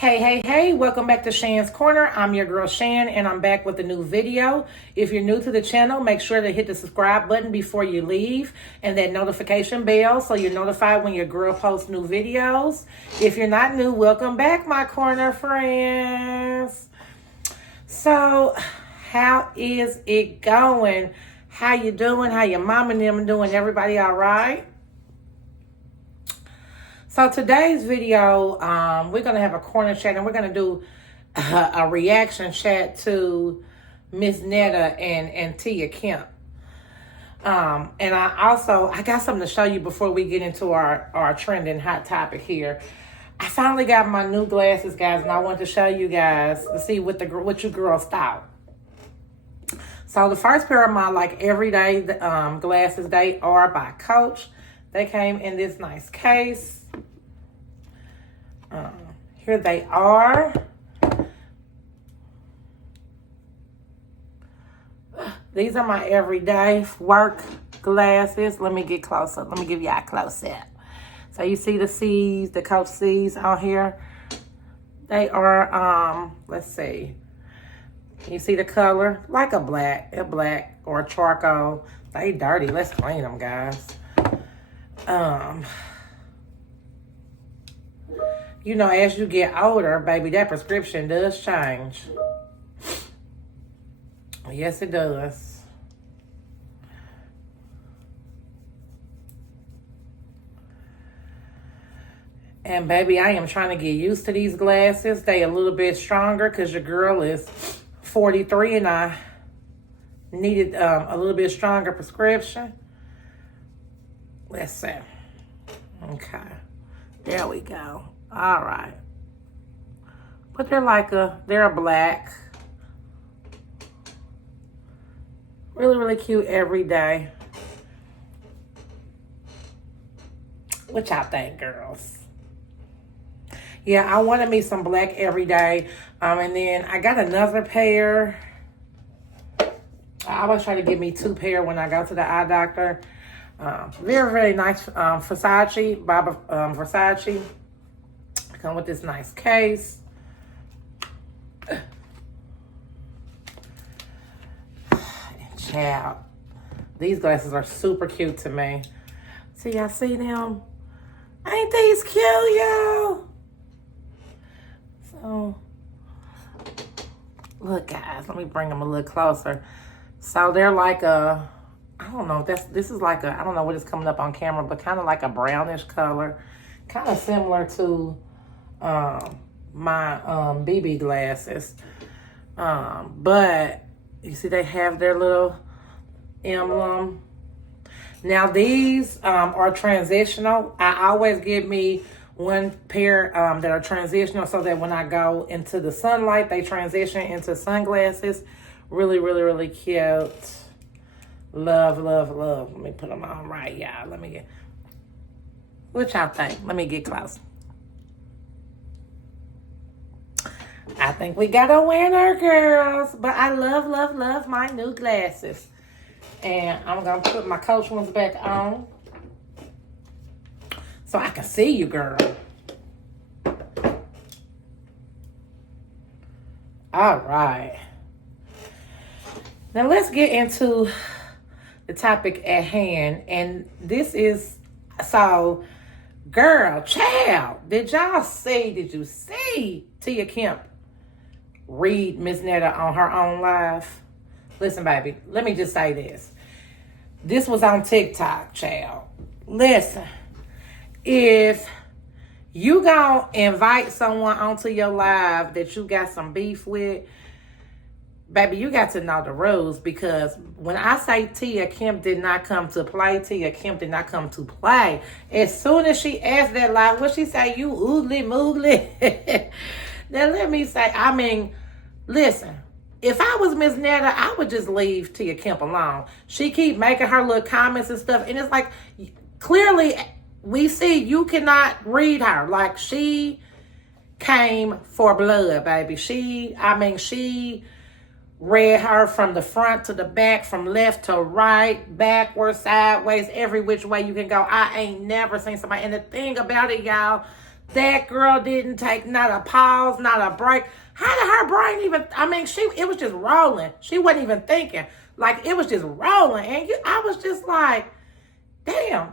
Hey, welcome back to Shan's Corner. I'm your girl Shan, and I'm back with a new video. If you're new to the channel, make sure to hit the subscribe button before you leave and that notification bell so you're notified when your girl posts new videos. If you're not new, welcome back, my corner friends. So, how is it going? How you doing? How your mom and them doing? Everybody all right? So today's video, we're going to have a corner chat, and we're going to do a reaction chat to Mrs.Netta and Tia Kemp. And I got something to show you before we get into our trending hot topic here. I finally got my new glasses, guys, and I want to show you guys to see what you girls thought. So the first pair of my everyday glasses, they are by Coach. They came in this nice case. Here they are. These are my everyday work glasses. Let me get closer. Let me give y'all a close up. So you see the C's, the Coach C's on here. They are, let's see. You see the color? Like a black or a charcoal. They dirty. Let's clean them, guys. You know, as you get older, baby, that prescription does change. Yes, it does. And baby, I am trying to get used to these glasses. They a little bit stronger because your girl is 43 and I needed a little bit stronger prescription. Let's see. Okay. There we go. All right. But they're a black. Really, really cute every day. What y'all think, girls? Yeah, I wanted me some black every day. And then I got another pair. I always try to get me two pair when I go to the eye doctor. Very, very nice Versace, Versace. Come with this nice case. And child, these glasses are super cute to me. See, y'all see them? Ain't these cute, y'all? So, look, guys, let me bring them a little closer. So they're like I don't know, this is like I don't know what is coming up on camera, but kind of like a brownish color. Kind of similar to my BB glasses. But you see they have their little emblem. Now these are transitional. I always get me one pair that are transitional so that when I go into the sunlight, they transition into sunglasses. Really, really, really cute. Love, love, love. Let me put them on right, y'all. Let me get... What y'all think? Let me get close. I think we got a winner, girls. But I love, love, love my new glasses. And I'm going to put my Coach ones back on so I can see you, girl. All right. Now let's get into the topic at hand. And this is, so, girl, child, did you see Tia Kemp read Mrs.Netta on her own live? Listen, baby, let me just say this. This was on TikTok, child. Listen, if you gonna invite someone onto your live that you got some beef with, baby, you got to know the rules, because when I say Tia Kemp did not come to play, Tia Kemp did not come to play. As soon as she asked that live, what she say? You oogly moogly. Now let me say, I mean, listen, if I was Mrs.Netta, I would just leave Tia Kemp alone. She keep making her little comments and stuff, and it's like, clearly we see you cannot read her. Like, she came for blood, baby. She read her from the front to the back, from left to right, backwards, sideways, every which way you can go. I ain't never seen somebody. And the thing about it, y'all, That girl didn't take not a pause, not a break. How did her brain even, it was just rolling. She wasn't even thinking. Like, it was just rolling. And I was just like, damn.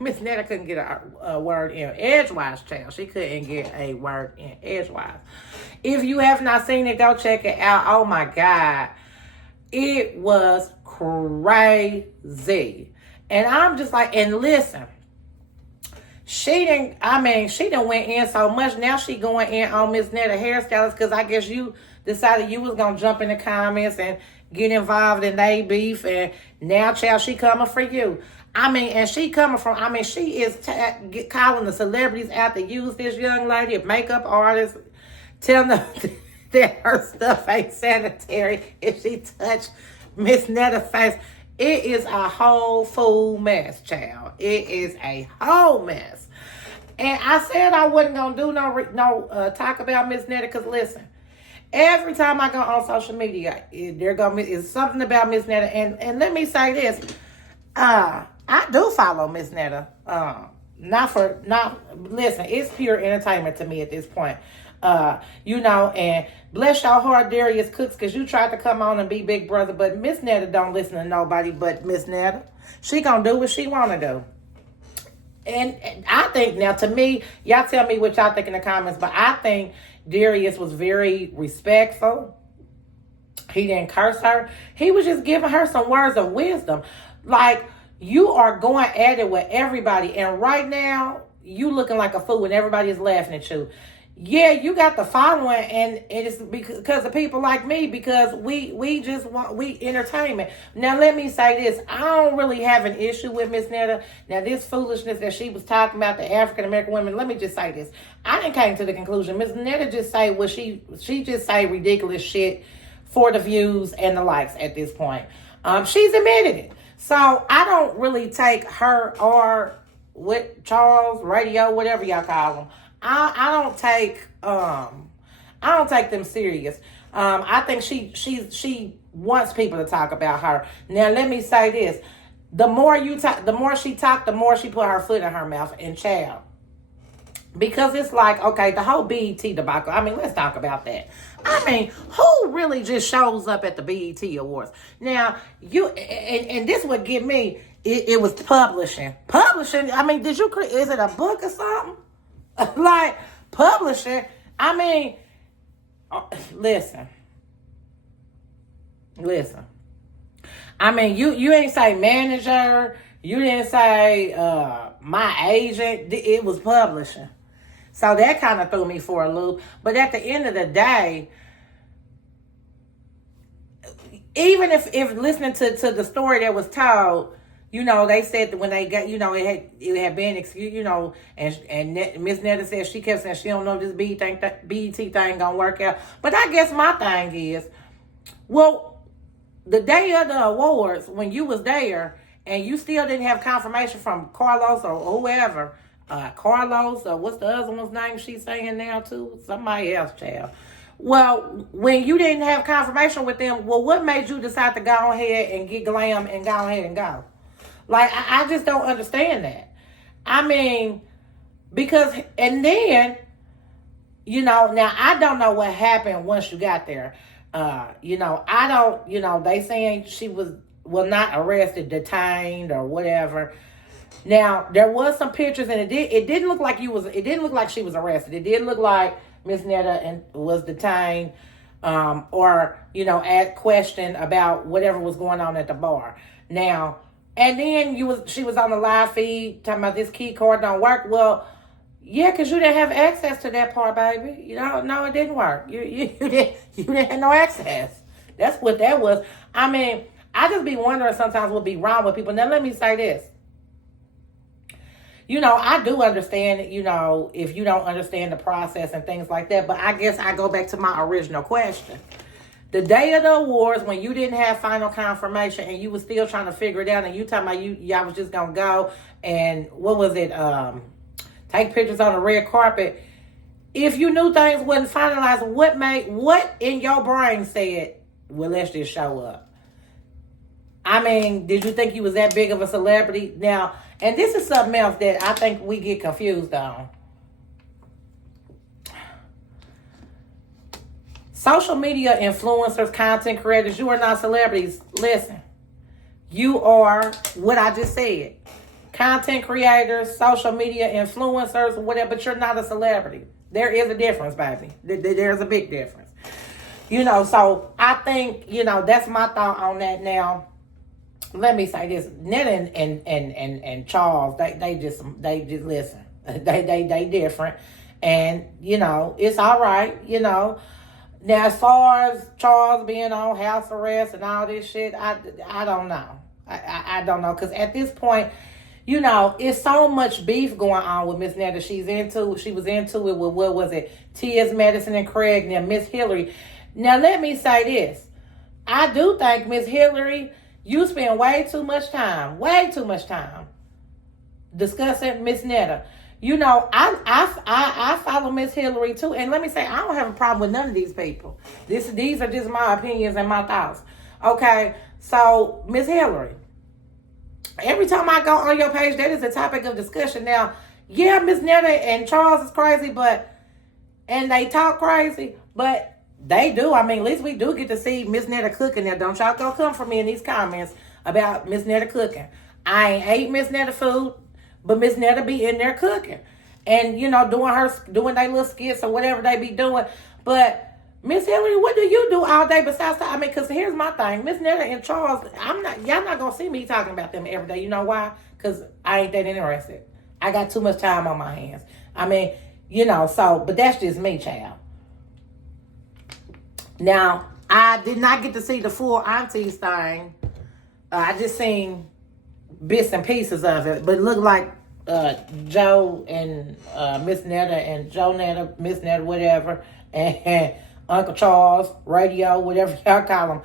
Miss Netta couldn't get a word in edgewise, child. She couldn't get a word in edgewise. If you have not seen it, go check it out. Oh my God. It was crazy. And I'm just like, and listen, she done went in so much. Now she going in on Miss Netta hairstylist because I guess you decided you was going to jump in the comments and get involved in they beef. And now, child, she coming for you. And she coming from, she is calling the celebrities out to use this young lady, a makeup artist, telling them that her stuff ain't sanitary if she touched Miss Netta's face. It is a whole fool mess, child. It is a whole mess. And I said I wasn't going to do no talk about Miss Netta because, listen, every time I go on social media, it's something about Miss Netta. And let me say this. I do follow Miss Netta. Listen, it's pure entertainment to me at this point. And bless your heart, Darius Cooks, because you tried to come on and be big brother, but Miss Netta don't listen to nobody but Miss Netta. She gonna do what she wanna do. And I think, now to me, y'all tell me what y'all think in the comments, but I think Darius was very respectful. He didn't curse her. He was just giving her some words of wisdom. Like, you are going at it with everybody, and right now, you looking like a fool and everybody is laughing at you. Yeah, you got the following, and it's because of people like me, because we entertainment. Now, let me say this. I don't really have an issue with Miss Netta. Now, this foolishness that she was talking about, the African-American women, let me just say this. I didn't came to the conclusion. Miss Netta just say what she just say ridiculous shit for the views and the likes at this point. She's admitted it. So, I don't really take her or with Charles, radio, whatever y'all call them. I don't take them serious. I think she wants people to talk about her. Now let me say this: the more she talk, the more she put her foot in her mouth. And child, because it's like, okay, the whole BET debacle. Let's talk about that. Who really just shows up at the BET Awards? Now and this would get me. It was publishing. Did you? Is it a book or something? Like, publishing, listen. You ain't say manager, you didn't say my agent, it was publishing. So that kind of threw me for a loop. But at the end of the day, even if listening to the story that was told, they said that when they got, it had been excused, and Miss Netta said, she kept saying she don't know if this BET thing gonna work out. But I guess my thing is, well, the day of the awards, when you was there, and you still didn't have confirmation from Carlos or whoever, Carlos, or what's the other one's name she's saying now too? Somebody else, child. Well, when you didn't have confirmation with them, well, what made you decide to go ahead and get glam and go ahead and go? Like, I just don't understand that. Because, and then, now I don't know what happened once you got there. I don't, they saying she was not arrested, detained or whatever. Now, there was some pictures and it didn't look like it didn't look like she was arrested. It did look like Miss Netta was detained, or, asked question about whatever was going on at the bar. Now, and then she was on the live feed talking about this key card don't work. Well, yeah, because you didn't have access to that part, baby. No, it didn't work. You didn't have no access. That's what that was. I just be wondering sometimes what be wrong with people. Now, let me say this. I do understand, if you don't understand the process and things like that. But I guess I go back to my original question. The day of the awards, when you didn't have final confirmation and you was still trying to figure it out, and you talking about y'all was just going to go and, what was it, take pictures on the red carpet. If you knew things wasn't finalized, what in your brain said, well, let's just show up? Did you think you was that big of a celebrity? Now, and this is something else that I think we get confused on. social media influencers, content creators, you are not celebrities. Listen, you are what I just said. Content creators, social media influencers, whatever, but you're not a celebrity. There is a difference, baby. There's a big difference. So I think, that's my thought on that. Now, let me say this. Netta and Charles, they just listen. They different. And, it's all right, Now, as far as Charles being on house arrest and all this shit, I don't know. I don't know. Because at this point, it's so much beef going on with Miss Netta. She was into it with, what was it? T.S. Madison and Craig, now Miss Hillary. Now, let me say this. I do think, Miss Hillary, you spend way too much time discussing Miss Netta. I follow Miss Hillary too. And let me say, I don't have a problem with none of these people. These are just my opinions and my thoughts. Okay, so Miss Hillary, every time I go on your page, that is a topic of discussion. Now, yeah, Miss Netta and Charles is crazy, and they talk crazy, but they do. I mean, at least we do get to see Miss Netta cooking. Now, don't y'all go come for me in these comments about Miss Netta cooking. I ain't ate Miss Netta food, but Miss Netta be in there cooking. And, doing their little skits or whatever they be doing. But, Miss Hillary, what do you do all day besides that? I mean, because here's my thing. Miss Netta and Charles, y'all not going to see me talking about them every day. You know why? Because I ain't that interested. I got too much time on my hands. I mean, but that's just me, child. Now, I did not get to see the full aunties thing. I just seen bits and pieces of it. But it looked like Joe and Miss Netta and Joe Netta, Miss Netta, whatever, and Uncle Charles, radio, whatever y'all call them,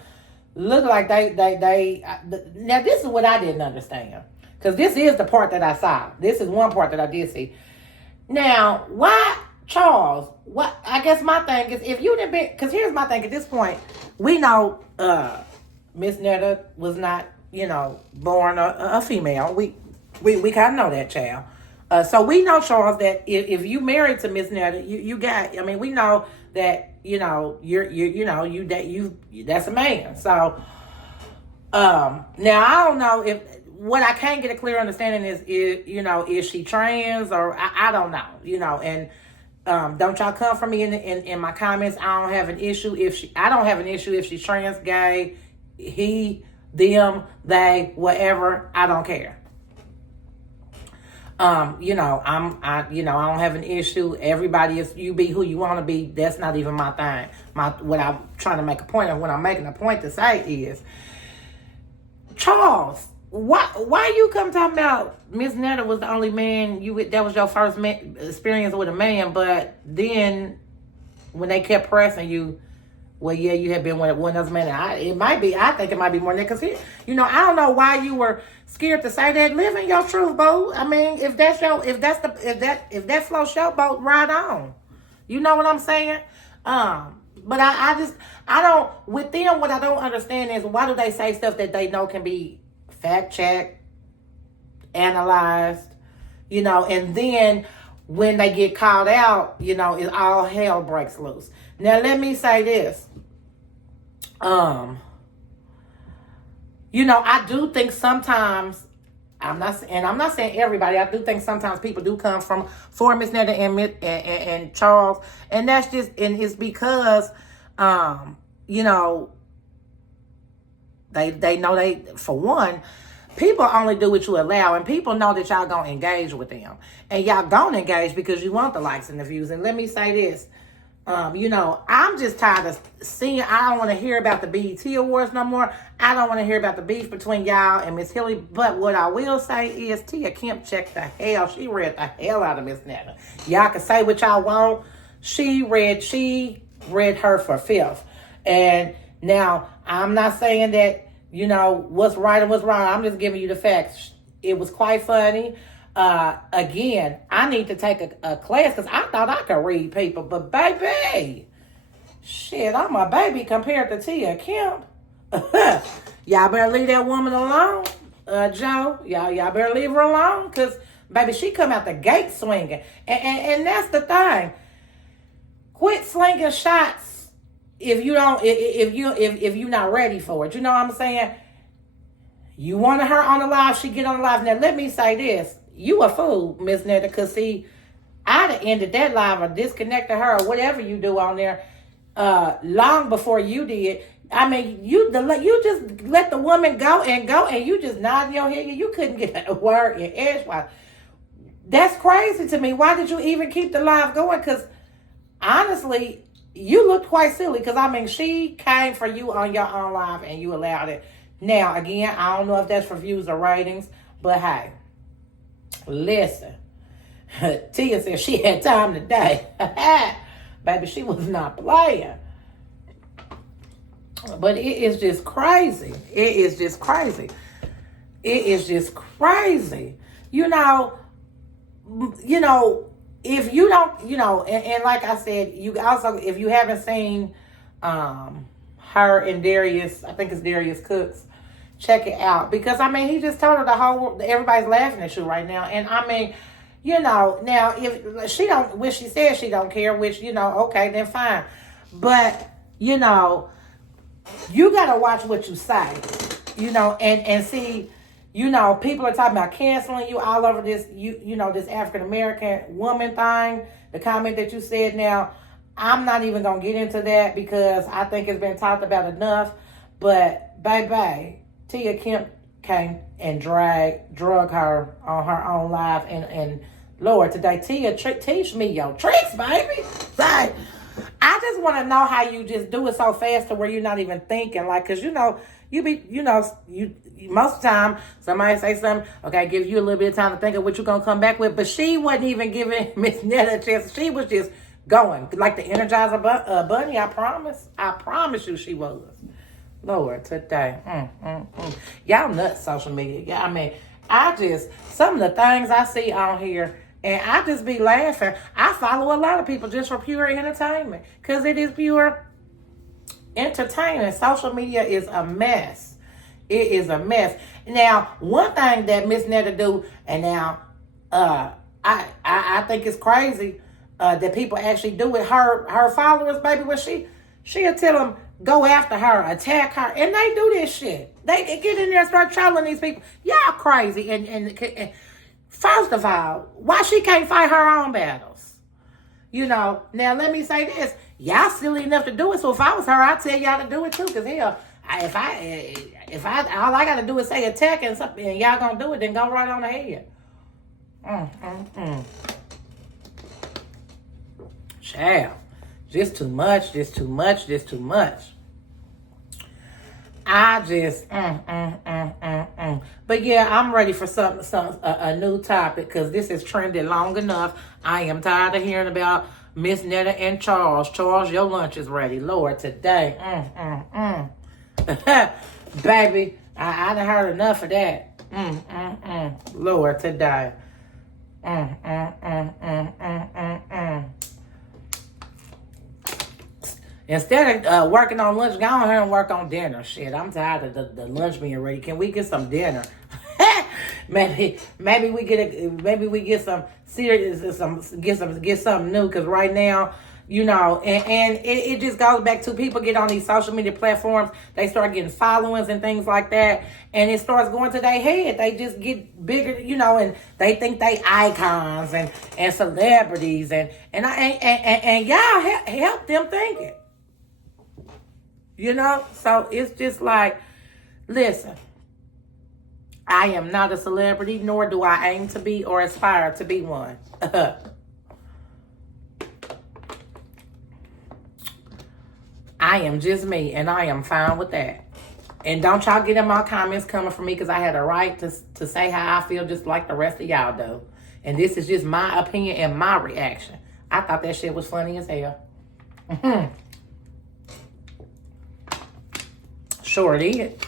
look like they now this is what I didn't understand. Because this is the part that I saw. This is one part that I did see. Now, why Charles? What I guess my thing is, if you didn't be, because here's my thing at this point, we know Miss Netta was not, born a female. We kind of know that, child. So we know, Charles, that if you married to Miss Netta, you got. I mean, we know that that's a man. So now I don't know if what I can't get a clear understanding is she trans or I don't know, and don't y'all come for me in my comments. I don't have an issue if she's trans, gay, he, them, they, whatever. I don't care. I don't have an issue. Everybody is, you be who you want to be. That's not even my thing. What I'm trying to make a point of, what I'm making a point to say is, Charles, why you come talking about Miss Netta was the only man that was your first experience with a man, but then when they kept pressing you, well, yeah, you had been with one other man. I think it might be more than that. Because, I don't know why you were scared to say that. Live in your truth, boo. I mean, if that floats your boat, right on. You know what I'm saying? But I don't, with them, what I don't understand is, why do they say stuff that they know can be fact checked, analyzed, and then when they get called out, it all hell breaks loose. Now, let me say this. I do think sometimes, I'm not saying everybody, I do think sometimes people do come for Miss Netta and Charles, and it's because, they know for one, people only do what you allow, and people know that y'all gonna engage with them, and y'all gonna engage because you want the likes and the views. And let me say this. I'm just tired of seeing. I don't want to hear about the BET Awards no more. I don't want to hear about the beef between y'all and Miss Hillary. But what I will say is, Tia Kemp checked the hell. She read the hell out of Miss Netta. Y'all can say what y'all want. She read her for fifth. And now, I'm not saying that, what's right and what's wrong. I'm just giving you the facts. It was quite funny. Again, I need to take a class because I thought I could read people, but baby, shit, I'm a baby compared to Tia Kemp. Y'all better leave that woman alone, Joe. Y'all better leave her alone because, baby, she come out the gate swinging, and that's the thing. Quit slinging shots, if you don't, if you're not ready for it. You know what I'm saying? You wanted her on the live, she get on the live. Now, let me say this. You a fool, Miss Netta, because see, I'd have ended that live or disconnected her or whatever you do on there long before you did. I mean, you just let the woman go, and you just nodding your head. You couldn't get a word in edgewise. That's crazy to me. Why did you even keep the live going? Because honestly, you looked quite silly. Because I mean, she came for you on your own live, and you allowed it. Now, again, I don't know if that's for views or ratings, but hey, listen. Tia said she had time today. Baby, she was not playing. But it is just crazy. It is just crazy. It is just crazy. You know, if you don't, and like I said, you also, if you haven't seen her and Darius, I think it's Darius Cooks, check it out. Because, I mean, he just told her the whole world, everybody's laughing at you right now. And, I mean, now, if she don't, which she says she don't care, which, okay, then fine. But, you got to watch what you say, and see, people are talking about canceling you all over this, this African-American woman thing, the comment that you said. Now, I'm not even going to get into that because I think it's been talked about enough. But, baby, Tia Kemp came and drug her on her own live. And Lord, today, Tia, teach me your tricks, baby. Like, I just want to know how you just do it so fast to where you're not even thinking. Like, because, most of the time, somebody say something, okay, give you a little bit of time to think of what you're going to come back with. But she wasn't even giving Miss Netta a chance. She was just going. Like the Energizer Bunny, I promise. I promise you she was. Lord, today. Y'all nuts, social media. Yeah, I mean, some of the things I see on here, and I just be laughing. I follow a lot of people just for pure entertainment. Because it is pure entertainment. Social media is a mess. It is a mess. Now, one thing that Miss Netta do, and now I think it's crazy that people actually do with her followers, baby, when she'll tell them, go after her, attack her, and they do this shit. They get in there and start trolling these people. Y'all crazy. And first of all, why she can't fight her own battles? Now let me say this. Y'all silly enough to do it, so if I was her, I'd tell y'all to do it too, because hell, if I all I gotta do is say attack and something, and y'all gonna do it, then go right on ahead. Child. Just too much. I just, But yeah, I'm ready for a new topic, because this has trended long enough. I am tired of hearing about Miss Netta and Charles. Charles, your lunch is ready. Lord, today. Baby, I done heard enough of that. Lord, today. Instead of working on lunch, go on here and work on dinner. Shit, I'm tired of the lunch being ready. Can we get some dinner? maybe we get some serious, get something new. Because right now, and it just goes back to people get on these social media platforms. They start getting followings and things like that, and it starts going to their head. They just get bigger, and they think they icons and celebrities, and y'all help them think it. So it's just like, listen, I am not a celebrity, nor do I aim to be or aspire to be one. I am just me, and I am fine with that. And don't y'all get in my comments coming from me, because I had a right to say how I feel just like the rest of y'all do. And this is just my opinion and my reaction. I thought that shit was funny as hell. Sure did.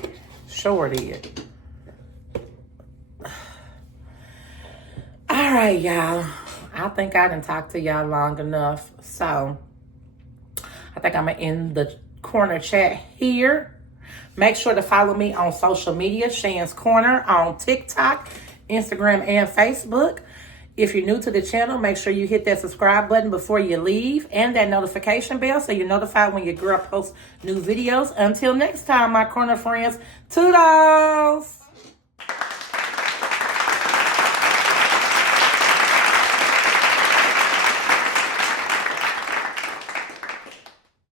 All right, y'all. I think I done talked to y'all long enough. So, I think I'm going to end the corner chat here. Make sure to follow me on social media, Shan's Corner, on TikTok, Instagram, and Facebook. If you're new to the channel, make sure you hit that subscribe button before you leave and that notification bell so you're notified when your girl posts new videos. Until next time, my corner friends, toodles!